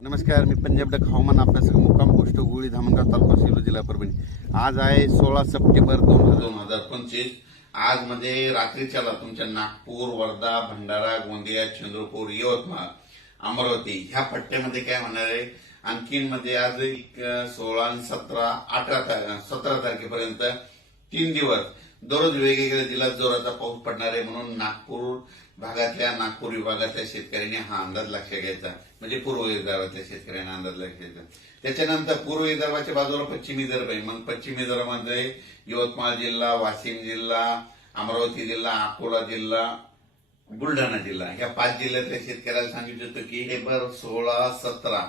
नमस्कार मी पंजाब डक हवामान अभ्यासक मुक्काम गोष्ट गुळी धामणगाव तालुका सेलू जिल्हा परभणी. आज आहे सोळा सप्टेंबर दोन हजार दोन. हजार पंचवीस. आज म्हणजे रात्रीच्याला तुमच्या नागपूर वर्धा भंडारा गोंदिया चंद्रपूर यवतमाळ अमरावती ह्या पट्ट्यामध्ये काय होणार आहे? आणखीन मध्ये आज एक, सोळा आणि सतरा अठरा तार- सतरा तारखेपर्यंत तीन दिवस दररोज वेगवेगळ्या जिल्ह्यात जोराचा पाऊस पडणार आहे म्हणून नागपूर भागातल्या नागपूर विभागातल्या शेतकऱ्यांनी हा अंदाज लक्षात घ्यायचा. म्हणजे पूर्व विदर्भातल्या शेतकऱ्यांना अंदाज लक्षात घ्यायचा. त्याच्यानंतर पूर्व विदर्भाच्या बाजूला पश्चिम विदर्भ आहे. मग पश्चिम विदर्भामध्ये यवतमाळ जिल्हा वाशिम जिल्हा अमरावती जिल्हा अकोला जिल्हा बुलढाणा जिल्हा. ह्या पाच जिल्ह्यातल्या शेतकऱ्याला सांगितलं होतं की हे भर सोळा सतरा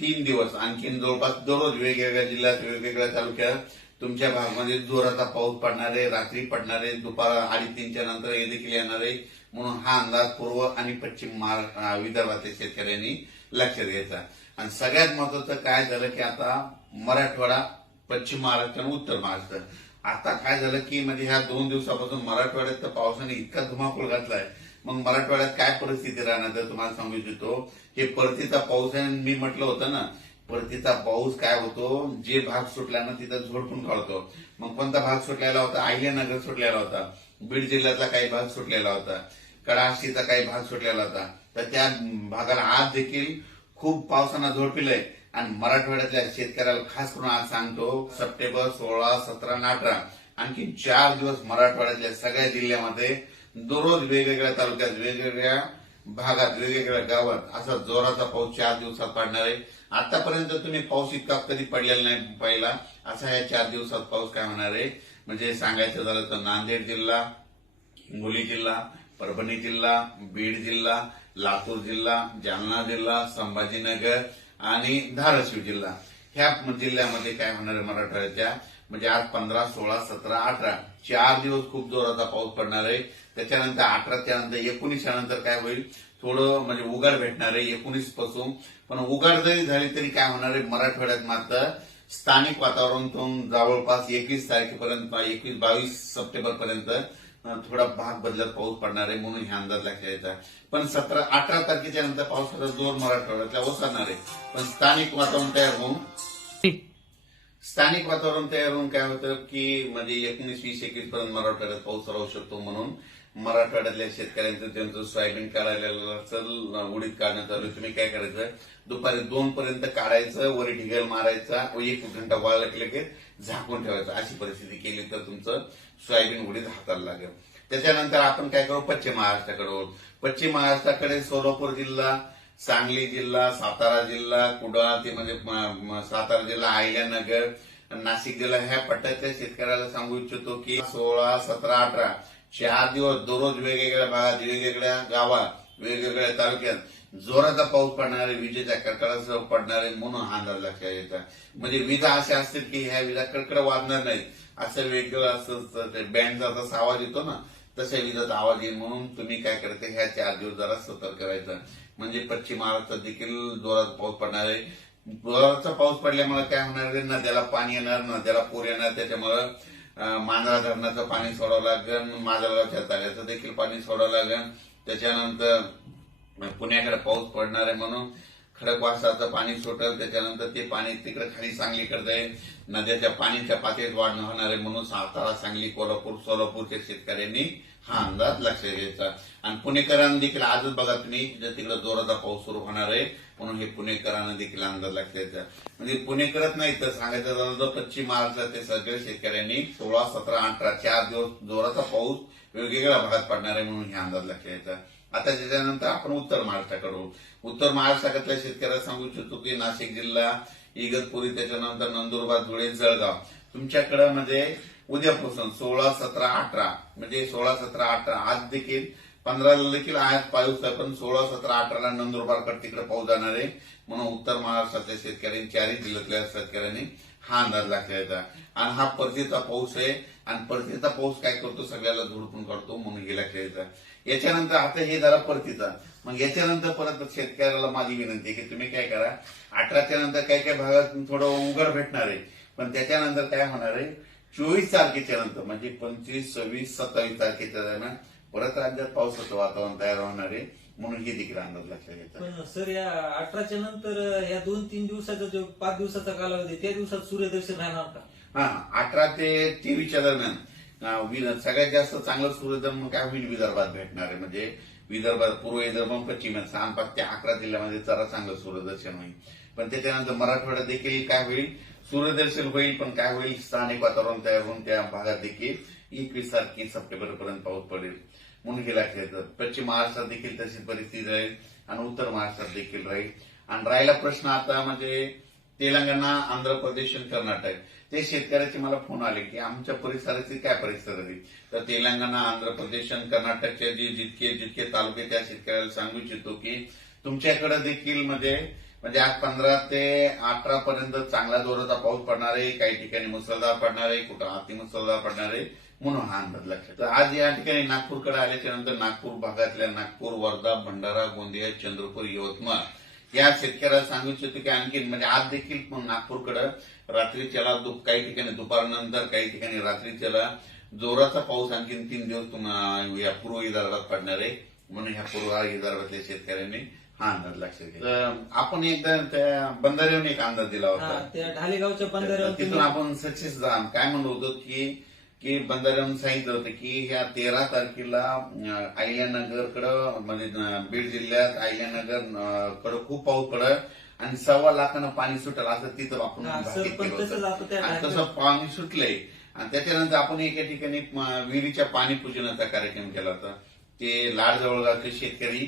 तीन दिवस आणखीन जवळपास दररोज वेगवेगळ्या जिल्ह्यात वेगवेगळ्या तालुक्यात तुमच्या भागामध्ये जोराचा पाऊस पडणार आहे रात्री पडणार आहे दुपार अडीच तीनच्या नंतर हे देखील येणार आहे. म्हणून हा अंदाज पूर्व आणि पश्चिम महाराष्ट्र अं, शेतकऱ्यांनी लक्षात घ्यायचा आणि सगळ्यात महत्वाचं काय झालं की आता मराठवाडा पश्चिम महाराष्ट्र आणि उत्तर महाराष्ट्र. आता काय झालं की म्हणजे ह्या दोन दिवसापासून मराठवाड्यात तर पावसाने इतका धुमाकूळ घातलाय. मग मराठवाड्यात काय परिस्थिती राहणार तर तुम्हाला सांगू इच्छितो? हे परतीचा पाऊस आहे मी म्हटलं होतं ना परतीचा पाऊस काय होतो? जे भाग सुटला ना तिथं झोडपून काढतो. मग कोणता भाग सुटलेला होता? अहिल्यानगर सुटलेला होता. बीड जिल्ह्यातला काही भाग सुटलेला होता. कडाशीचा काही भाग सुटलेला होता. तर त्या भागाला आज देखील खूप पावसानं झोडपिलंय आणि मराठवाड्यातल्या शेतकऱ्याला खास करून आज सांगतो सप्टेंबर सोळा सतरा आणि अठरा आणखी चार दिवस मराठवाड्यातल्या सगळ्या जिल्ह्यामध्ये दररोज वेगवेगळ्या तालुक्यात वेगवेगळ्या भागात वेगवेगळ्या गावात असा जोराचा पाऊस चार दिवसात पडणार आहे. आतापर्यंत तुम्ही पाऊस इतका कधी पडलेला नाही पहिला. असा या चार दिवसात पाऊस काय होणार आहे? म्हणजे सांगायचं झालं तर नांदेड जिल्हा हिंगोली जिल्हा परभणी जिल्हा बीड जिल्हा लातूर जिल्हा जालना जिल्हा संभाजीनगर आणि धाराशिव जिल्हा. ह्या जिल्ह्यामध्ये काय होणार आहे मराठवाड्याच्या? म्हणजे आज पंधरा सोळा सतरा अठरा चार दिवस खूप जोराचा पाऊस पडणार आहे. त्याच्यानंतर अठराच्या नंतर एकोणीसच्या नंतर काय होईल? थोडं म्हणजे उघाड भेटणार आहे एकोणीसपासून. पण उघाड जरी झाली तरी काय होणार आहे? मराठवाड्यात मात्र स्थानिक वातावरणातून जवळपास एकवीस तारखेपर्यंत एकवीस बावीस सप्टेंबर पर्यंत थोडा भाग बदलत पाऊस पडणार आहे म्हणून हे अंदाज लक्षात यायचा पण सतरा अठरा तारखेच्या नंतर पावसाचा जोर मराठवाड्यातला ओसरणार आहे. पण स्थानिक वातावरण तयार होऊन स्थानिक वातावरण तयार होऊन काय होतं की म्हणजे एकोणीस वीस एकवीस पर्यंत मराठवाड्यात पाऊस राहू शकतो म्हणून मराठवाड्यातल्या शेतकऱ्यांचं त्यांचं सोयाबीन काढायला उडीत उडीद काढण्यात आलं तुम्ही काय करायचं? दुपारी दोन पर्यंत काढायचं वर ढिगल मारायचा व एक घंटा वाळ की लगेच झाकून ठेवायचं. अशी परिस्थिती केली तर तुमचं सोयाबीन उडीद हाताला लागेल. त्याच्यानंतर आपण काय करू? पश्चिम महाराष्ट्राकडे पश्चिम महाराष्ट्राकडे सोलापूर जिल्हा सांगली जिल्हा सातारा जिल्हा कुडाळ ते म्हणजे सातारा जिल्हा अहिल्यानगर नाशिक जिल्हा ह्या पट्ट्याच्या शेतकऱ्याला सांगू इच्छितो की सोळा सतरा अठरा चार दिवस दररोज वेगवेगळ्या भागात वेगवेगळ्या गावात वेगवेगळ्या तालुक्यात जोराचा पाऊस पडणारे विजेच्या कडकडासह पडणारे म्हणून हा अंदाज लक्षात येतात म्हणजे विजा अशा असतील की ह्या विजा कडकड वाजणार नाही असं वेगळं असं बँडचा जसा आवाज येतो ना तशा विजाचा आवाज येईल म्हणून तुम्ही काय करते ह्या चार दिवस जरा सतर्क करायचं म्हणजे पश्चिम महाराष्ट्रात देखील जोरात पाऊस पडणार आहे. जोराचा पाऊस पडल्यामुळे काय होणार आहे? नद्याला पाणी येणार नद्याला पूर येणार त्याच्यामुळं मांजरा धरणाचं पाणी सोडावं लागेल माजलगावच्या तळ्याचं देखील पाणी सोडावं लागेल. त्याच्यानंतर पुण्याकडे पाऊस पडणार आहे म्हणून खडकवासाचं पाणी सुटल त्याच्यानंतर ते पाणी तिकडे खाली सांगलीकडे जाईल. नद्याच्या पाणीच्या पातळीत वाढ न होणार आहे म्हणून सातारा सांगली कोल्हापूर सोलापूरच्या शेतकऱ्यांनी हा अंदाज लक्षात घ्यायचा आणि पुणेकरांना देखील आजच बघा तुम्ही तिकडे जोराचा पाऊस सुरू होणार आहे म्हणून हे पुणेकरांना देखील अंदाज लक्षात घ्यायचा म्हणजे पुणेकरच नाही तर सांगायचं झालं तर पश्चिम ते सगळ्या शेतकऱ्यांनी सोळा सतरा अठरा चार दिवस जोराचा पाऊस वेगवेगळ्या भागात पडणार आहे म्हणून हे अंदाज लक्षात घ्यायचा आता त्याच्यानंतर आपण उत्तर महाराष्ट्राकडून उत्तर महाराष्ट्रातल्या शेतकऱ्याला सांगू इच्छितो की नाशिक जिल्हा इगतपुरी त्याच्यानंतर नंदुरबार धुळे जळगाव. तुमच्याकडे म्हणजे उद्यापासून सोळा सतरा अठरा म्हणजे सोळा सतरा अठरा आज देखील पंधराला देखील आज पाऊस आहे पण सोळा सतरा अठराला नंदुरबारकडे तिकडे पाऊस जाणार आहे. म्हणून उत्तर महाराष्ट्रातल्या शेतकऱ्यांनी चारही जिल्ह्यातल्या शेतकऱ्यांनी हा अंदाज लक्षात आणि हा परतीचा पाऊस आहे. आणि परतीचा पाऊस काय करतो? सगळ्याला झुडपून काढतो म्हणून गेला खेळायचा याच्यानंतर आता हे झाला परतीचा. मग याच्यानंतर परत शेतकऱ्याला माझी विनंती आहे की तुम्ही काय करा अठराच्या नंतर काही काही भागात थोडं उघड भेटणार आहे पण त्याच्यानंतर काय होणार आहे चोवीस तारखेच्या नंतर म्हणजे पंचवीस सव्वीस सत्तावीस तारखेच्या दरम्यान परत राज्यात पावसाचं वातावरण तयार होणार आहे म्हणून हे देखील अंदाज लक्षात पण सर या अठराच्या नंतर या दोन तीन दिवसाचा जो पाच दिवसाचा कालावधी त्या दिवसात सूर्यदर्शन राहणार का? हा अठरा ते तेवीसच्या दरम्यान सगळ्यात जास्त चांगलं सूर्यधर्म काय होईल विदर्भात भेटणार आहे म्हणजे विदर्भात पूर्व विदर्भ पश्चिम सहा पाच ते अकरा जिल्ह्यामध्ये जरा चांगलं सूर्यदर्शन होईल. पण त्याच्यानंतर मराठवाड्यात देखील काय होईल? सूर्यदर्शन होईल पण काय होईल? स्थानिक वातावरण तयार होऊन त्या भागात देखील एकवीस तारखे सप्टेंबर पर्यंत पाऊस पडेल. म्हणून हे लक्षात येतं पश्चिम महाराष्ट्रात देखील तशीच परिस्थिती राहील आणि उत्तर महाराष्ट्रात देखील राहील. आणि राहिला प्रश्न आता म्हणजे तेलंगणा आंध्र प्रदेश आणि कर्नाटक. ते शेतकऱ्याचे मला फोन आले की आमच्या परिसराची काय परिस्थिती तर तेलंगणा आंध्र प्रदेश आणि कर्नाटकचे जे जितके जितके तालुके त्या शेतकऱ्याला सांगू इच्छितो की तुमच्याकडे देखील म्हणजे म्हणजे आज पंधरा ते अठरा पर्यंत चांगला जोराचा पाऊस पडणार आहे. काही ठिकाणी मुसळधार पडणार आहे. कुठं अतिमुसळधार पडणार आहे. म्हणून हा अंदाज लक्षात तर आज या ठिकाणी नागपूरकडे आल्याच्यानंतर नागपूर भागातल्या नागपूर वर्धा भंडारा गोंदिया चंद्रपूर यवतमाळ या शेतकऱ्याला सांगू इच्छितो की आणखी म्हणजे आज देखील नागपूरकडे रात्रीच्याला दु- काही ठिकाणी दुपारनंतर काही ठिकाणी रात्रीच्याला जोराचा पाऊस आणखी तीन दिवस या पूर्व विदर्भात पडणार आहे. म्हणून ह्या पूर्व विदर्भातल्या शेतकऱ्यांनी हा अंदाज लक्षात घ्या. आपण एकदा त्या बंधाऱ्यावर एक अंदाज दिला होता. त्या ढालेगावच्या बंधाऱ्यावर तिथून आपण सक्सेस काय म्हणलो होतो की की बंधाऱ्यावरून सांगितलं होतं की ह्या तेरा तारखेला अहिल्यानगरकडं म्हणजे बीड जिल्ह्यात अहिल्यानगर अं, कडं खूप पाऊस पडत आणि सव्वा लाखानं पाणी सुटेल असं तिथं आपण आणि तसं पाणी सुटलंय. आणि त्याच्यानंतर आपण एका ठिकाणी विहिरीच्या पाणी पूजनाचा कार्यक्रम केला होता. ते लाड जवळगावचे शेतकरी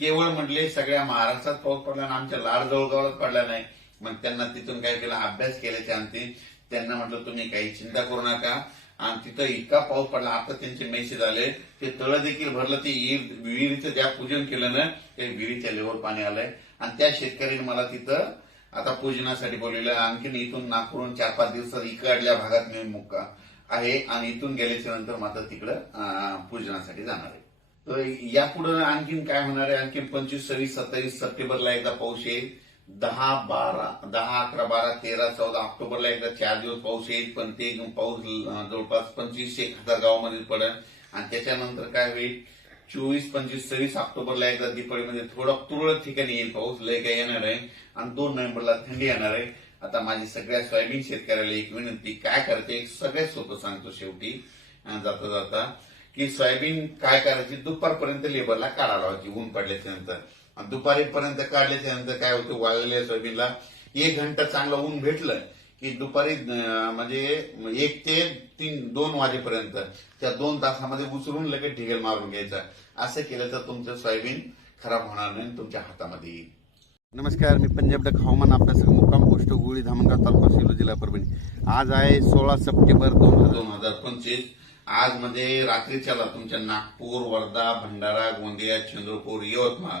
केवळ म्हटले सगळ्या महाराष्ट्रात पाऊस पडला आणि आमच्या लाड जवळगावात पडला नाही. मग त्यांना तिथून काय केलं? अभ्यास केल्याच्या अंती त्यांना म्हटलं तुम्ही काही चिंता करू नका. आणि तिथं इतका पाऊस पडला. आता त्यांचे मेसेज आले ते तळ देखील भरलं. ते विहिरीचं ज्या पूजन केलं ना ते विहिरीच्या लेवर पाणी आलंय. आणि त्या शेतकऱ्यांनी मला तिथं आता पूजनासाठी बोलवलं. आणखीन इथून नागपूरहून चार पाच दिवसात इकडल्या भागात मी मुक्का आहे. आणि इथून गेल्याच्यानंतर मात्र तिकडं पूजनासाठी जाणार आहे. तर यापुढे आणखीन काय होणार आहे? आणखीन पंचवीस सव्वीस सत्तावीस सप्टेंबरला एकदा पाऊस येईल. दहा बारा दहा अकरा बारा तेरा चौदा ऑक्टोबरला एकदा चार दिवस पाऊस येईल पण ते पाऊस जवळपास पंचवीस एक हजार गावामध्ये पडेल. आणि त्याच्यानंतर काय होईल? चोवीस पंचवीस सव्वीस ऑक्टोबरला एकदा दिपाळीमध्ये थोडं तुरळक ठिकाणी येईल पाऊस लय काही येणार आहे आणि दोन नोव्हेंबरला थंडी येणार आहे. आता माझी सगळ्या सोयाबीन शेतकऱ्याला एक विनंती काय करते सगळ्यात सोपं सांगतो शेवटी जाता जाता की सोयाबीन काय करायची? दुपारपर्यंत लेबरला काढा लावायची ऊन पडल्याच्या नंतर. दुपारीपर्यंत काढल्याच्या नंतर काय होतं वाळलेल्या सोयाबीनला एक घंटा चांगलं ऊन भेटलं की दुपारी म्हणजे एक ते तीन दोन वाजेपर्यंत त्या दोन तासामध्ये उचलून लगेच ढिगेल मारून घ्यायचा. असं केलं तर तुमचं सोयाबीन खराब होणार नाही तुमच्या हातामध्ये येईल. नमस्कार मी पंजाब डक हवामान अभ्यासक मुक्काम पोस्ट गुळी धामणगाव तालुका सेलू जिल्हा परभणी. आज आहे सोळा सप्टेंबर दोन दोन हजार पंचवीस. आज म्हणजे रात्रीच्याला तुमच्या नागपूर वर्धा भंडारा गोंदिया चंद्रपूर यवतमाळ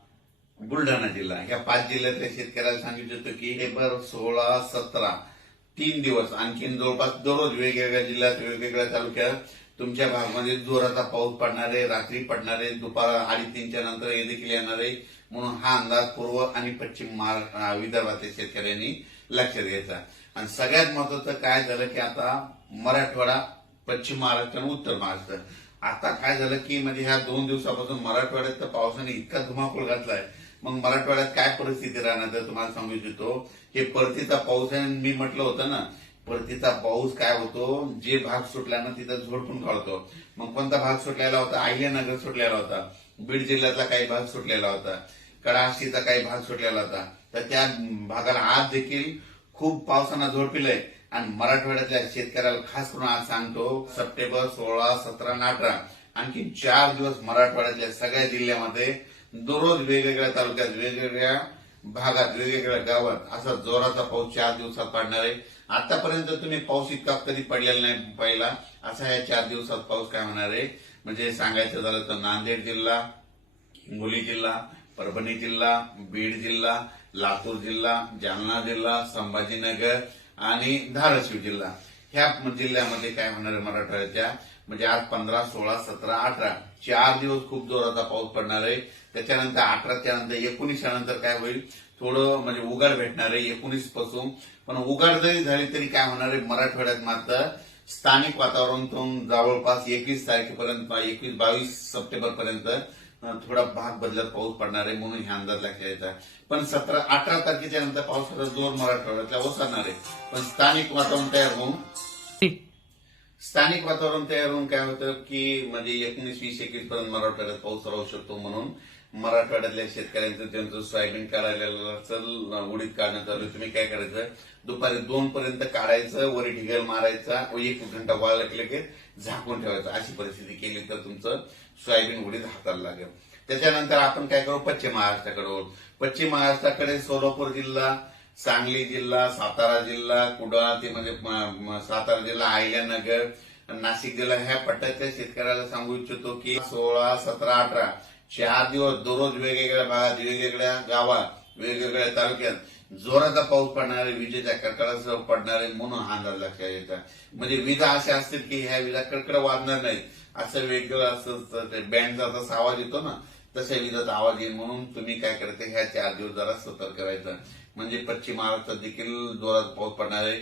बुलढाणा जिल्हा. ह्या पाच जिल्ह्यातल्या शेतकऱ्याला सांगितलं होतं की हे भर सोळा सतरा तीन दिवस आणखीन जवळपास दररोज वेगवेगळ्या जिल्ह्यात वेगवेगळ्या तालुक्यात तुमच्या भागामध्ये जोराचा पाऊस पडणार आहे रात्री पडणार आहे दुपार अडीच तीनच्या नंतर हे देखील येणार. आहे म्हणून हा अंदाज पूर्व आणि पश्चिम महाराष्ट्र विदर्भातील शेतकऱ्यांनी लक्षात घ्यायचा. आणि सगळ्यात महत्वाचं काय झालं की आता मराठवाडा पश्चिम महाराष्ट्र आणि उत्तर महाराष्ट्र. आता काय झालं की म्हणजे ह्या दोन दिवसापासून मराठवाड्यात तर पावसाने इतका धुमाकूळ घातलाय. मग मराठवाड्यात काय परिस्थिती राहणार तर तुम्हाला सांगू इच्छितो. हे परतीचा पाऊस आहे मी म्हटलं होतं ना परतीचा पाऊस काय होतो जे भाग सुटला ना तिथं झोडपून काढतो. मग कोणता भाग सुटलेला होता? अहिल्यानगर सुटलेला होता. बीड जिल्ह्यातला काही भाग सुटलेला होता. कडाशीचा काही भाग सुटलेला होता. तर त्या भागाला आज देखील खूप पावसानं झोडपिलंय आणि मराठवाड्यातल्या शेतकऱ्याला खास करून आज सांगतो सप्टेंबर सोळा सतरा आणि अठरा आणखी चार दिवस मराठवाड्यातल्या सगळ्या जिल्ह्यामध्ये दररोज वेगवेगळ्या तालुक्यात वेगवेगळ्या भागात वेगवेगळ्या गावात असा जोराचा पाऊस चार दिवसात पडणार आहे. आतापर्यंत तुम्ही पाऊस इतका कधी पडलेला नाही पहिला. असा या चार दिवसात पाऊस काय होणार आहे? म्हणजे सांगायचं झालं तर नांदेड जिल्हा हिंगोली जिल्हा परभणी जिल्हा बीड जिल्हा लातूर जिल्हा जालना जिल्हा संभाजीनगर आणि धाराशिव जिल्हा. ह्या जिल्ह्यामध्ये काय होणार आहे मराठवाड्याच्या? म्हणजे आज पंधरा सोळा सतरा अठरा चार दिवस खूप जोराचा पाऊस पडणार आहे. त्याच्यानंतर अठराच्या नंतर एकोणीसच्या नंतर काय होईल? थोडं म्हणजे उघाड भेटणार आहे एकोणीसपासून. पण उघाड जरी झाली तरी काय होणार आहे? मराठवाड्यात मात्र स्थानिक वातावरणातून जवळपास एकवीस तारखेपर्यंत एकवीस बावीस सप्टेंबर पर्यंत थोडा भाग बदलत पाऊस पडणार आहे म्हणून हे अंदाज लक्षात यायचा पण सतरा अठरा तारखेच्या नंतर पावसाचा जोर मराठवाड्यातला ओसरणार आहे. पण स्थानिक वातावरण तयार होऊन स्थानिक वातावरण तयार होऊन काय होतं की म्हणजे एकोणीस वीस एकवीस पर्यंत मराठवाड्यात पाऊस राहू शकतो म्हणून मराठवाड्यातल्या शेतकऱ्यांचं त्यांचं सोयाबीन काढायला उडीत काढण्यात आलं तुम्ही काय करायचं? दुपारी दोन पर्यंत काढायचं वरी ढिगल मारायचा व एक घंटा वाळला की झाकून ठेवायचं. अशी परिस्थिती केली तर तुमचं सोयाबीन उडीत हाताला लागेल. त्याच्यानंतर आपण काय करू? पश्चिम महाराष्ट्राकडे पश्चिम महाराष्ट्राकडे सोलापूर जिल्हा सांगली जिल्हा सातारा जिल्हा कुडाळ ते म्हणजे सातारा जिल्हा अहिल्यानगर नाशिक जिल्हा ह्या पट्ट्यातल्या शेतकऱ्याला सांगू इच्छितो की सोळा सतरा अठरा चार दिवस दररोज वेगवेगळ्या भागात वेगवेगळ्या गावात वेगवेगळ्या तालुक्यात जोराचा पाऊस पडणारे विजेच्या कडकडासह पडणारे म्हणून हा अंदाज लक्षात येतात म्हणजे विजा अशा असतील की ह्या विजा कडकड वाजणार नाही असं वेगळं असं बँडचा जसा आवाज येतो ना तशा विजाचा आवाज येईल म्हणून तुम्ही काय करते ह्या चार दिवस जरा सतर्क करायचं म्हणजे पश्चिम महाराष्ट्रात देखील जोरात पाऊस पडणार आहे.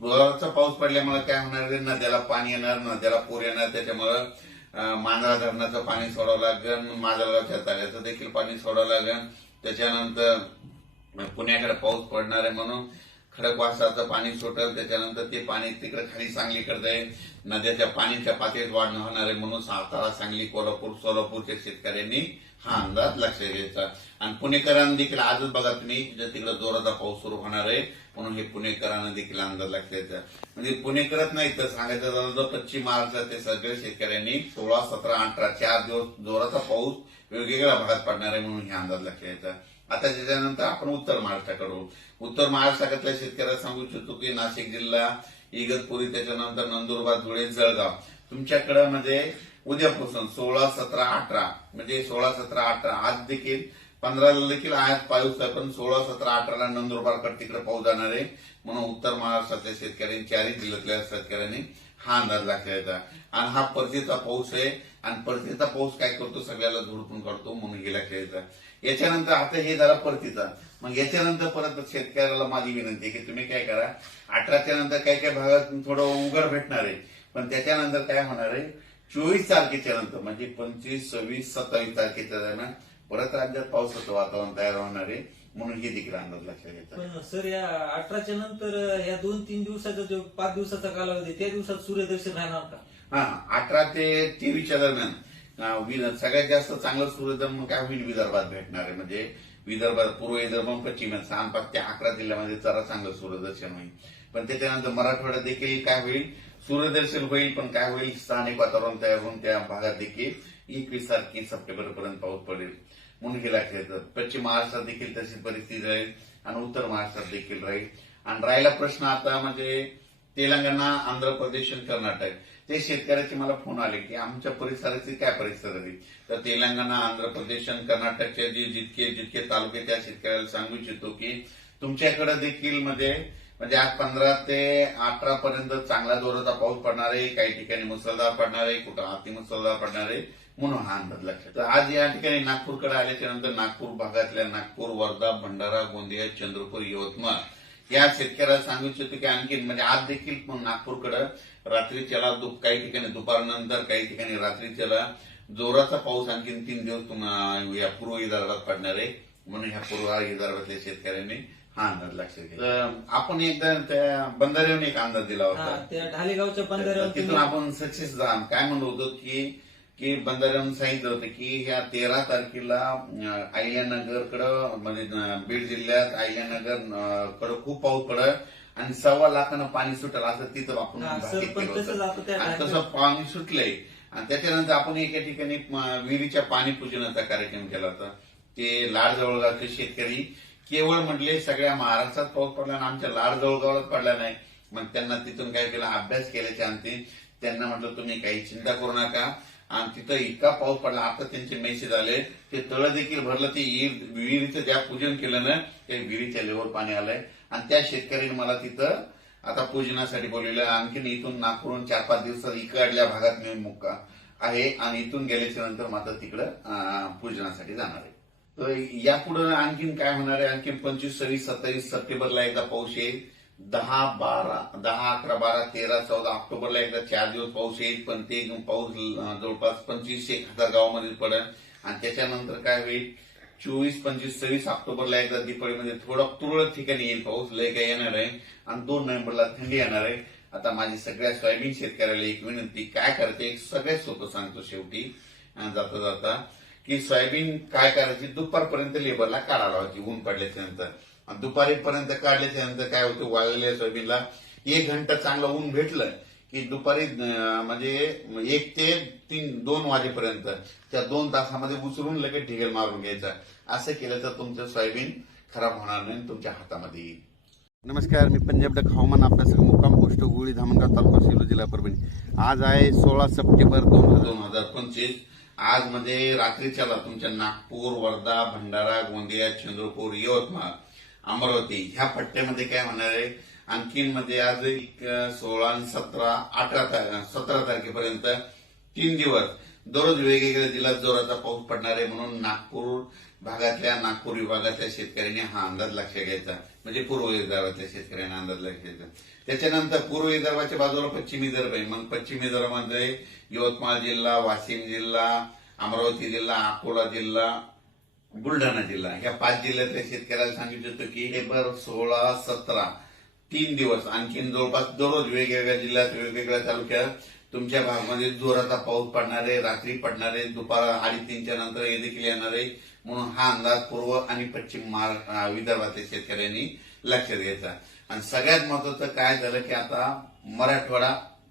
जोराचा पाऊस पडल्यामुळे काय होणार आहे? नद्याला पाणी येणार नद्याला पूर येणार त्याच्यामुळं मांजरा धरणाचं पाणी सोडावं लागेल माजलगावच्या तळ्याचं देखील पाणी सोडावं लागेल. त्याच्यानंतर पुण्याकडे पाऊस पडणार आहे म्हणून खडकवासाचं पाणी सुटेल. त्याच्यानंतर ते पाणी तिकडे खाली सांगलीकडे जाईल. नद्याच्या पाणीच्या पातळीत वाढ होणार आहे म्हणून सातारा सांगली कोल्हापूर सोलापूरच्या शेतकऱ्यांनी हा अंदाज लक्षात घ्यायचा आणि पुणेकरांना देखील आजच बघा तुम्ही तिकडे जोराचा पाऊस सुरू होणार आहे. म्हणून हे पुणेकरांना देखील अंदाज लक्षात घ्यायचा म्हणजे पुणेकरच नाही तर सांगायचं झालं तर पश्चिम ते सगळ्या शेतकऱ्यांनी सोळा सतरा अठरा चार दिवस जोराचा पाऊस वेगवेगळ्या भागात पडणार आहे म्हणून हे अंदाज लक्षात घ्यायचा आता त्याच्यानंतर आपण उत्तर महाराष्ट्राकडे उत्तर महाराष्ट्रातल्या शेतकऱ्याला सांगू इच्छितो की नाशिक जिल्हा इगतपुरी त्याच्यानंतर नंदुरबार धुळे जळगाव. तुमच्याकडे म्हणजे उद्यापासून सोळा सतरा अठरा. म्हणजे सोळा सतरा अठरा. आज देखील पंधराला देखील आज पाऊस आहे पण सोळा सतरा अठराला नंदुरबारकडे तिकडे पाऊस जाणार आहे. म्हणून उत्तर महाराष्ट्रातल्या शेतकऱ्यांनी चारही जिल्ह्यातल्या शेतकऱ्यांनी हा अंदाज दाखवायचा. आणि हा परतीचा पाऊस आहे. आणि परतीचा पाऊस काय करतो? सगळ्याला झोडपून काढतो म्हणून हे लक्षात याच्यानंतर आता हे झाला परतीचा. मग याच्यानंतर परत शेतकऱ्याला माझी विनंती आहे की तुम्ही काय करा? अठराच्या नंतर काही काही भागात थोडं उघड भेटणार आहे. पण त्याच्यानंतर काय होणार आहे? चोवीस तारखेच्या नंतर म्हणजे पंचवीस सव्वीस सत्तावीस तारखेच्या दरम्यान परत राज्यात पावसाचं वातावरण तयार होणार आहे म्हणून हे देखील अंदाज लक्षात पण सर या अठराच्या नंतर या दोन तीन दिवसाचा जो पाच दिवसाचा कालावधी त्या दिवसात सूर्यदर्शन राहणार का? हा अठरा ते तेवीसच्या दरम्यान सगळ्यात जास्त चांगलं सूर्यदर्शन काय होईल विदर्भात भेटणार आहे. म्हणजे विदर्भात पूर्व विदर्भ पश्चिम सहा पाच ते अकरा जिल्ह्यामध्ये जरा चांगलं सूर्यदर्शन होईल. पण त्याच्यानंतर मराठवाड्यात देखील काय होईल? सूर्यदर्शन होईल पण काय होईल? स्थानिक वातावरण तयार होऊन त्या भागात देखील एकवीस तारखे सप्टेंबर पर्यंत पाऊस पडेल. म्हणून हे लक्षात पश्चिम महाराष्ट्रात देखील तशी परिस्थिती राहील आणि उत्तर महाराष्ट्रात देखील राहील. आणि राहिला प्रश्न आता म्हणजे तेलंगणा आंध्र प्रदेश आणि कर्नाटक. ते शेतकऱ्याचे मला फोन आले की आमच्या परिसराची काय परिस्थिती आहे? तर तेलंगणा आंध्र प्रदेश आणि कर्नाटकचे जे जितके जितके तालुके त्या शेतकऱ्याला सांगू इच्छितो की तुमच्याकडे देखील मध्ये म्हणजे आज पंधरा ते अठरा पर्यंत चांगला जोराचा पाऊस पडणार आहे काही ठिकाणी मुसळधार पडणार आहे कुठं अति मुसळधार पडणार आहे म्हणून हा अंदाज लक्षात तर आज या ठिकाणी नागपूरकडे आल्याच्यानंतर नागपूर भागातल्या नागपूर वर्धा भंडारा गोंदिया चंद्रपूर यवतमाळ या शेतकऱ्याला सांगू इच्छितो की आणखी म्हणजे आज देखील पण नागपूरकडे रात्रीच्याला दुप काही ठिकाणी दुपारनंतर काही ठिकाणी रात्रीच्याला जोराचा पाऊस आणखी तीन दिवस तुम्हा- या पूर्व विदर्भात पडणार आहे म्हणून ह्या पूर्व विदर्भातल्या शेतकऱ्यांनी हा अंदाज लक्षात तर आपण एकदा त्या बंधाऱ्यावर एक अंदाज दिला हा होता त्या ढालेगावच्या बंधाऱ्यावर तिथून तुम्ही- आपण सक्सेस काय म्हणलो होतो की की बंधाऱ्यानं सांगितलं होतं की ह्या तेरा तारखेला अं, अहिल्यानगरकडं म्हणजे अं, बीड जिल्ह्यात अहिल्यानगर अं, कडं खूप पाऊस पडत आणि सव्वा लाखानं पाणी सुटेल असं तिथं आपण हा, भाकीत सर, पण केलं तसंच होतं. आता त्या आणि तसं पाणी सुटलंय. आणि त्याच्यानंतर आपण एका ठिकाणी विहिरीच्या पाणी पूजनाचा कार्यक्रम केला होता. ते लाड जवळगावचे शेतकरी केवळ म्हटले सगळ्या महाराष्ट्रात पाऊस पडला आणि आमच्या लाड जवळगावात पडला नाही. मग त्यांना तिथून काय केलं? अभ्यास केल्याच्या अंती त्यांना म्हटलं तुम्ही काही चिंता करू नका. आणि तिथं इतका पाऊस पडला आता त्यांचे मेसेज आले ते तळ देखील भरलं ते विहिरीचं ज्या पूजन केलं ना ते विहिरीच्या लेवर पाणी आलंय. आणि त्या शेतकऱ्यांनी मला तिथं आता पूजनासाठी बोललेलं आणखीन इथून नागपूरहून चार पाच दिवसात इकडल्या भागात मी मुक्का आहे. आणि इथून गेल्याच्यानंतर मात्र तिकडं अं, पूजनासाठी जाणार आहे. यापुढे आणखीन काय होणार आहे? आणखीन पंचवीस सव्वीस सत्तावीस सप्टेंबरला एकदा पाऊस येईल. दहा बारा दहा अकरा बारा तेरा चौदा ऑक्टोबरला एकदा चार दिवस पाऊस येईल पण ते पाऊस जवळपास पंचवीस एक हजार गावामध्ये पडेल. आणि त्याच्यानंतर काय होईल? चोवीस पंचवीस सव्वीस ऑक्टोबरला एकदा दिपाळीमध्ये थोडा तुरळक ठिकाणी येईल पाऊस लय काय येणार आहे आणि दोन नोव्हेंबरला थंडी येणार आहे. आता माझी सगळ्या सोयाबीन शेतकऱ्याला एक विनंती काय करते? सगळ्यात सोपं सांगतो शेवटी. जाता जाता की सोयाबीन काय करायची? दुपारपर्यंत लेबरला काढायला होती ऊन पडल्याच्या नंतर. आणि दुपारीपर्यंत काढल्याच्या नंतर काय होतं? वाळलेल्या सोयाबीनला एक घंटा चांगलं ऊन भेटलं की दुपारी म्हणजे एक ते तीन दोन वाजेपर्यंत त्या दोन तासामध्ये उचलून लगेच ढिगल मारून घ्यायचा. असं केलं तर तुमचं सोयाबीन खराब होणार नाही तुमच्या हातामध्ये येईल. नमस्कार मी पंजाब डक हवामान अभ्यासक मुक्काम पोस्ट गुळी धामणगाव तालुका सेलू जिल्हा परभणी. आज आहे सोळा सप्टेंबर दोन दोन हजार पंचवीस. आज म्हणजे रात्रीच्याला तुमच्या नागपूर वर्धा भंडारा गोंदिया चंद्रपूर यवतमाळ अमरावती ह्या पट्ट्यामध्ये काय होणार आहे? आणखीन मध्ये आज एक सोळा आणि सतरा अठरा तार- सतरा तारखेपर्यंत तीन दिवस दररोज वेगवेगळ्या जिल्ह्यात जोराचा पाऊस पडणार आहे म्हणून नागपूर भागातल्या नागपूर विभागातल्या शेतकऱ्यांनी हा अंदाज लक्षात घ्यायचा. म्हणजे पूर्व विदर्भातल्या शेतकऱ्यांना अंदाज लक्षात घ्यायचा. त्याच्यानंतर पूर्व विदर्भाच्या बाजूला पश्चिम विदर्भ आहे. मग पश्चिम विदर्भामध्ये यवतमाळ जिल्हा वाशिम जिल्हा अमरावती जिल्हा अकोला जिल्हा बुलढाणा जिल्हा. ह्या पाच जिल्ह्यातल्या शेतकऱ्याला सांगितलं होतं की हे भर सोळा सतरा तीन दिवस आणखीन जवळपास दररोज वेगवेगळ्या जिल्ह्यात वेगवेगळ्या तालुक्यात तुमच्या भागामध्ये जोराचा पाऊस पडणार आहे रात्री पडणार आहे दुपार अडीच तीनच्या नंतर हे देखील येणार आहे. म्हणून हा अंदाज पूर्व आणि पश्चिम महाराष्ट्र विदर्भातील शेतकऱ्यांनी लक्षात घ्यायचा. आणि सगळ्यात महत्वाचं काय झालं की आता मराठवाडा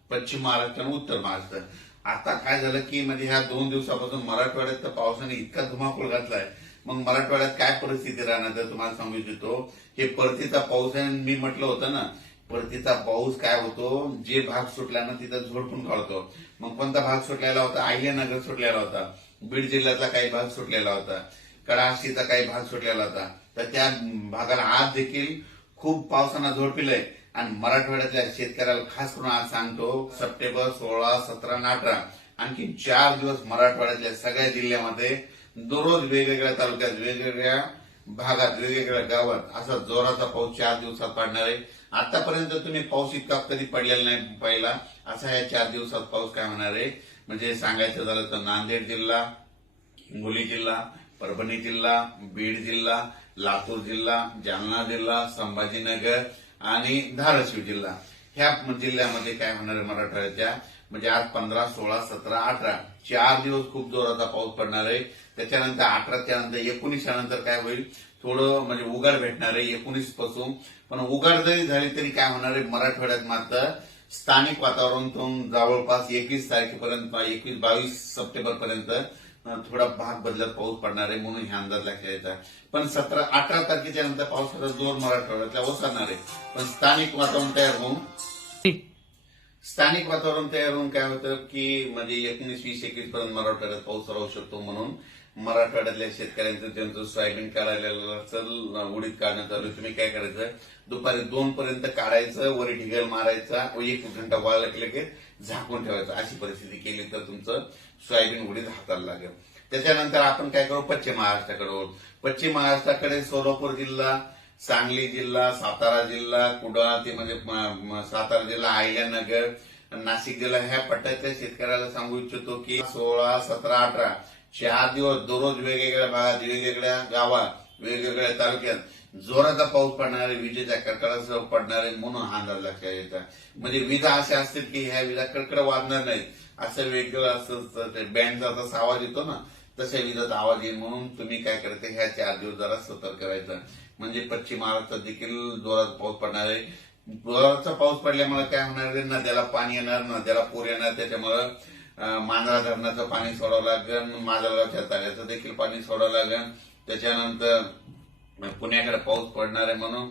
पश्चिम महाराष्ट्र आणि उत्तर महाराष्ट्र. आता काय झालं की म्हणजे ह्या दोन दिवसापासून मराठवाड्यात तर पावसाने इतका धुमाकूळ घातलाय. मग मराठवाड्यात काय परिस्थिती राहणार तर तुम्हाला सांगू इच्छितो. हे परतीचा पाऊस आहे मी म्हटलं होतं ना परतीचा पाऊस काय होतो जे भाग सुटला ना तिथं झोडपून काढतो. मग कोणता भाग सुटलेला होता? अहिल्यानगर सुटलेला होता. बीड जिल्ह्यातला काही भाग सुटलेला होता. कडाशीचा काही भाग सुटलेला होता. तर त्या भागाला आज देखील खूप पावसानं झोडपिलंय आणि मराठवाड्यातल्या शेतकऱ्याला खास करून आज सांगतो सप्टेंबर सोळा सतरा आणि अठरा. आणखी चार दिवस मराठवाड्यातल्या सगळ्या जिल्ह्यामध्ये दररोज वेगवेगळ्या तालुक्यात वेगवेगळ्या भागात वेगवेगळ्या गावात असा जोराचा पाऊस चार दिवसात पडणार आहे. आतापर्यंत तुम्ही पाऊस इतका कधी पडलेला नाही पहिला. असा या चार दिवसात पाऊस काय होणार आहे? म्हणजे सांगायचं झालं तर नांदेड जिल्हा हिंगोली जिल्हा परभणी जिल्हा बीड जिल्हा लातूर जिल्हा जालना जिल्हा संभाजीनगर आणि धाराशिव जिल्हा. ह्या जिल्ह्यामध्ये काय होणार आहे मराठवाड्याच्या? म्हणजे आज पंधरा सोळा सतरा अठरा चार दिवस खूप जोराचा पाऊस पडणार आहे. त्याच्यानंतर अठराच्या नंतर एकोणीसच्या नंतर काय होईल? थोडं म्हणजे उघाड भेटणार आहे एकोणीसपासून. पण उघाड जरी झाली तरी काय होणार आहे? मराठवाड्यात मात्र स्थानिक वातावरणातून जवळपास एकवीस तारखेपर्यंत एकवीस बावीस सप्टेंबर पर्यंत थोडा भाग बदलत पाऊस पडणार आहे म्हणून हे अंदाज लक्षात यायचा पण सतरा अठरा तारखेच्या नंतर पावसाचा जोर मराठवाड्यातला ओसरणार आहे. पण स्थानिक वातावरण तयार होऊन स्थानिक वातावरण तयार होऊन काय होतं की म्हणजे एकोणीस वीस एकवीस पर्यंत मराठवाड्यात पाऊस राहू शकतो म्हणून मराठवाड्यातल्या शेतकऱ्यांचं त्यांचं सोयाबीन काढायला उडीत उडीद चालू तुम्ही काय करायचं? दुपारी दोन पर्यंत काढायचं वरी ढिगल मारायचा व एक घंटा वाळ की लगेच. झाकून ठेवायचं. अशी परिस्थिती केली तर तुमचं सोयाबीन उडीद हाताला लागेल. त्याच्यानंतर आपण काय करू? पश्चिम महाराष्ट्राकडे पश्चिम महाराष्ट्राकडे सोलापूर जिल्हा सांगली जिल्हा सातारा जिल्हा कुडाळ ते म्हणजे सातारा जिल्हा अहिल्यानगर नाशिक जिल्हा ह्या पट्ट्यातल्या शेतकऱ्याला सांगू इच्छितो की सोळा सतरा अठरा चार दिवस दररोज वेगवेगळ्या भागात वेगवेगळ्या गावात वेगवेगळ्या तालुक्यात जोराचा पाऊस पडणार आहे विजेच्या कडकडासह पडणार आहे म्हणून हा अंदाज लक्षात यायचा म्हणजे विजा अशा असतील की ह्या विजा कडकड वाजणार नाही. असं वेगळं असं बँडचा जसा आवाज येतो ना तशा विजाचा आवाज येईल म्हणून तुम्ही काय करते ह्या चार दिवस जरा सतर्क राहायचं. म्हणजे पश्चिम महाराष्ट्रात देखील जोरात पाऊस पडणार. आहे जोराचा पाऊस पडल्यामुळे काय होणार आहे? नद्याला पाणी येणार नद्याला पूर येणार त्याच्यामुळं मांजरा धरणाचं पाणी सोडावं लागेल माजलगावच्या तळ्याचं देखील पाणी सोडावं लागेल. त्याच्यानंतर पुण्याकडे पाऊस पडणार आहे म्हणून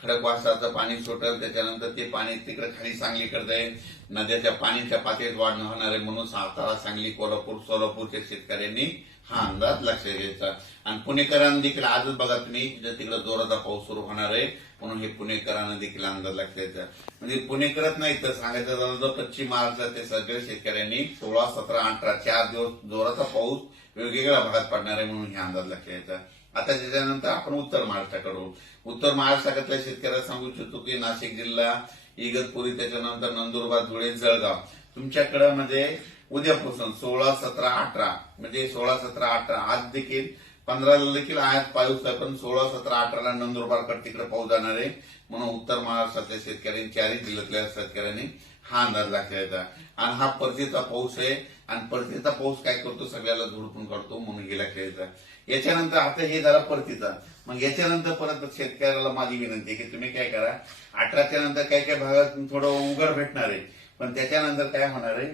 खडकवासाचं पाणी सुटेल त्याच्यानंतर ते पाणी तिकडे खाली सांगलीकडे जाईल. नद्याच्या पाणीच्या पातळीत वाढ होणार आहे म्हणून सातारा सांगली कोल्हापूर सोलापूरच्या शेतकऱ्यांनी हा अंदाज लक्षात घ्यायचा आणि पुणेकरांना देखील आजच बघा तुम्ही जर तिकडे जोराचा पाऊस सुरू होणार आहे म्हणून हे पुणेकरांना देखील अंदाज लक्षात घ्यायचा म्हणजे पुणेकरच नाही तर सांगायचं झालं तर पश्चिम महाराष्ट्रातील सगळ्या शेतकऱ्यांनी सोळा सतरा अठरा चार दिवस जोराचा पाऊस वेगवेगळ्या भागात पडणार आहे म्हणून हे अंदाज लक्षात घ्यायचा आता त्याच्यानंतर आपण उत्तर महाराष्ट्राकडून उत्तर महाराष्ट्रातल्या शेतकऱ्याला सांगू इच्छितो की नाशिक जिल्हा इगतपुरी त्याच्यानंतर नंदुरबार धुळे जळगाव. तुमच्याकडे म्हणजे उद्यापासून सोळा सतरा अठरा म्हणजे सोळा सतरा अठरा आज देखील पंधराला देखील आज पाऊस आहे पण सोळा सतरा अठराला नंदुरबारकडे तिकडे पाऊस जाणार आहे. म्हणून उत्तर महाराष्ट्रातल्या शेतकऱ्यांनी चारही जिल्ह्यातल्या शेतकऱ्यांनी हा अंदाज दाखवायचा आणि हा परतीचा पाऊस आहे. आणि परतीचा पाऊस काय करतो? सगळ्याला झुडपून काढतो म्हणून गेला खेळायचा याच्यानंतर आता हे झाला परतीचा. मग याच्यानंतर परत शेतकऱ्याला माझी विनंती आहे की तुम्ही काय करा अठराच्या नंतर काही काही भागात थोडं उघड भेटणार आहे पण त्याच्यानंतर काय होणार आहे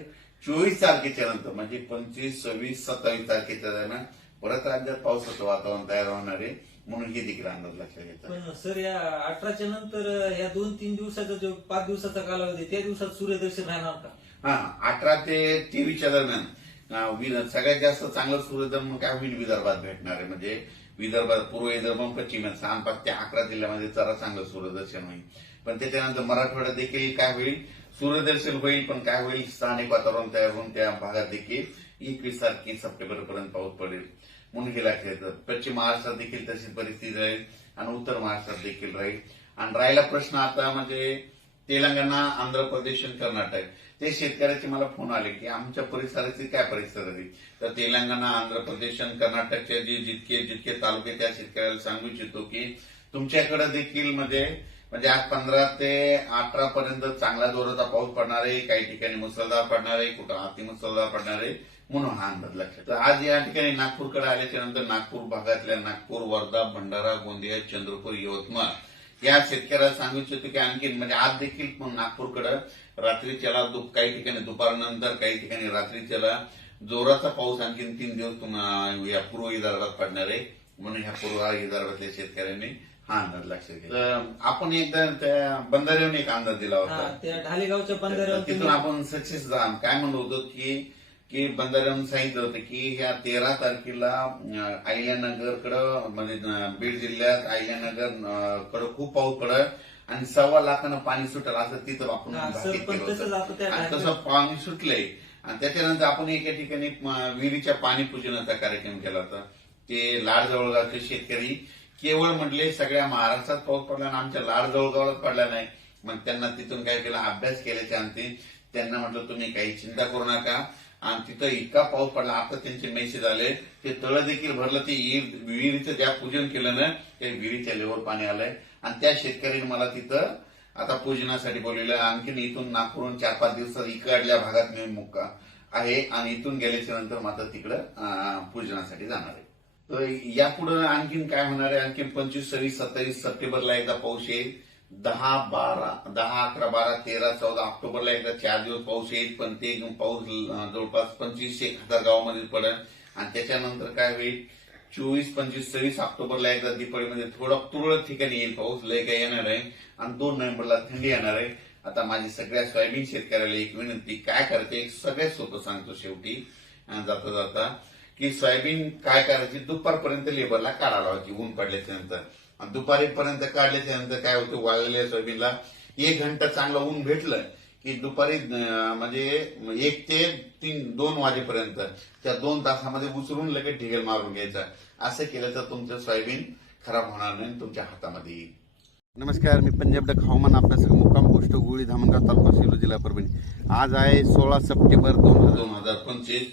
चोवीस तारखेच्या नंतर म्हणजे पंचवीस सव्वीस सत्तावीस तारखेच्या दरम्यान परत राज्यात पावसाचं वातावरण तयार होणार आहे म्हणून हे देखील अंदाज लक्षात पण सर या अठराच्या नंतर या दोन तीन दिवसाचा जो पाच दिवसाचा कालावधी त्या दिवसात सूर्यदर्शन राहणार का? हा अठरा ते तेवीसच्या दरम्यान. सगळ्यात जास्त चांगलं सूर्यदर्शन काय होईल विदर्भात भेटणार आहे? म्हणजे विदर्भात पूर्व विदर्भ पश्चिम सहा पाच ते अकरा जिल्ह्यामध्ये जरा चांगलं सूर्यदर्शन होईल. पण त्याच्यानंतर मराठवाड्यात देखील काय होईल? सूर्यदर्शन होईल पण काय होईल? स्थानिक वातावरण तयार होऊन त्या भागात देखील एकवीस तारखे सप्टेंबर पर्यंत पाऊस पडेल. म्हणून हे लक्षात येतं. पश्चिम महाराष्ट्रात देखील तशी परिस्थिती राहील आणि उत्तर महाराष्ट्रात देखील राहील. आणि राहिला प्रश्न आता म्हणजे तेलंगणा आंध्र प्रदेश आणि कर्नाटक. ते शेतकऱ्याचे मला फोन आले की आमच्या परिसराची काय परिस्थिती तर तेलंगणा आंध्र प्रदेश आणि कर्नाटकचे जे जितके जितके तालुके त्या शेतकऱ्याला सांगू इच्छितो की तुमच्याकडे देखील म्हणजे म्हणजे आज पंधरा ते अठरा पर्यंत चांगला जोराचा पाऊस पडणार आहे. काही ठिकाणी मुसळधार पडणार आहे. कुठं अतिमुसळधार पडणार आहे. म्हणून हा अंदाज लक्षात तर आज या ठिकाणी नागपूरकडे आल्याच्यानंतर नागपूर भागातल्या नागपूर वर्धा भंडारा गोंदिया चंद्रपूर यवतमाळ या शेतकऱ्याला सांगू इच्छितो की आणखी म्हणजे आज देखील नागपूरकडे रात्रीच्याला दु- काही ठिकाणी दुपारनंतर काही ठिकाणी रात्रीच्याला जोराचा पाऊस आणखी तीन दिवस या पूर्व विदर्भात पडणार आहे. म्हणून ह्या पूर्व विदर्भातल्या शेतकऱ्यांनी हा अंदाज लक्षात घ्या. आपण एकदा त्या बंधाऱ्यावर एक अंदाज दिला हा होता त्या ढालेगावच्या बंधाऱ्यावर तिथून आपण सक्सेस झाला काय म्हणलो होतो की की बंधाऱ्यावरून सांगितलं होतं की ह्या तेरा तारखेला अहिल्यानगरकडं म्हणजे बीड जिल्ह्यात अहिल्यानगर कडं खूप पाऊस पडत आणि सव्वा लाखानं पाणी सुटेल असं तिथं आपण आणि तसं पाणी सुटलंय. आणि त्याच्यानंतर आपण एका ठिकाणी विहिरीच्या पाणी पूजनाचा कार्यक्रम केला होता. ते लाड जवळगावचे शेतकरी केवळ म्हटले सगळ्या महाराष्ट्रात पाऊस पडला आणि आमच्या लाड जवळगावात पडला नाही. मग त्यांना तिथून काय केलं? अभ्यास केल्याच्या अंती त्यांना म्हटलं तुम्ही काही चिंता करू नका. आणि तिथं इतका पाऊस पडला आता त्यांचे मेसेज आले. ते तळ देखील भरलं ते विहीर- विहिरीचं ज्या पूजन केलं ना त्या विहिरीच्या लेवर पाणी आलंय. आणि त्या शेतकऱ्यांनी मला तिथं आता पूजनासाठी बोलवलं. आणखीन इथून नागपूरहून चार पाच दिवसात इकडल्या भागात मी मुक्का आहे आणि इथून गेल्याच्यानंतर मात्र तिकडं पूजनासाठी जाणार आहे. तर यापुढे आणखीन काय होणार आहे? आणखीन पंचवीस सव्वीस सत्तावीस सप्टेंबरला एकदा पाऊस येईल. दहा बारा दहा अकरा बारा तेरा चौदा ऑक्टोबरला एकदा चार दिवस पाऊस येईल पण ते पाऊस जवळपास पंचवीस एक हजार गावामध्ये पडेल. आणि त्याच्यानंतर काय होईल? चोवीस पंचवीस सव्वीस ऑक्टोबरला एकदा दिपाळीमध्ये म्हणजे थोडं तुरळक ठिकाणी येईल पाऊस लय काही येणार आहे. आणि दोन नोव्हेंबरला थंडी येणार आहे. आता माझी सगळ्या सोयाबीन शेतकऱ्याला एक विनंती काय करते सगळ्यात सोपं सांगतो शेवटी जाता जाता की सोयाबीन काय करायची? दुपारपर्यंत लेबरला काढा लावायची ऊन पडल्याच्या नंतर. आणि दुपारीपर्यंत काढल्याच्या नंतर काय होतं? वाळलेल्या सोयाबीनला एक घंटा चांगलं ऊन भेटलं की दुपारी म्हणजे एक ते तीन दोन वाजेपर्यंत त्या दोन तासामध्ये उचलून लगेच ढिगेल मारून घ्यायचा. असं केलं तर तुमचं सोयाबीन खराब होणार नाही तुमच्या हातामध्ये येईल. नमस्कार मी पंजाब डक हवामान अभ्यासक मुक्काम पोस्ट गुळी धामणगाव तालुका सेलू जिल्हा परभणी. आज आहे सोळा सप्टेंबर दोन हजार पंचवीस.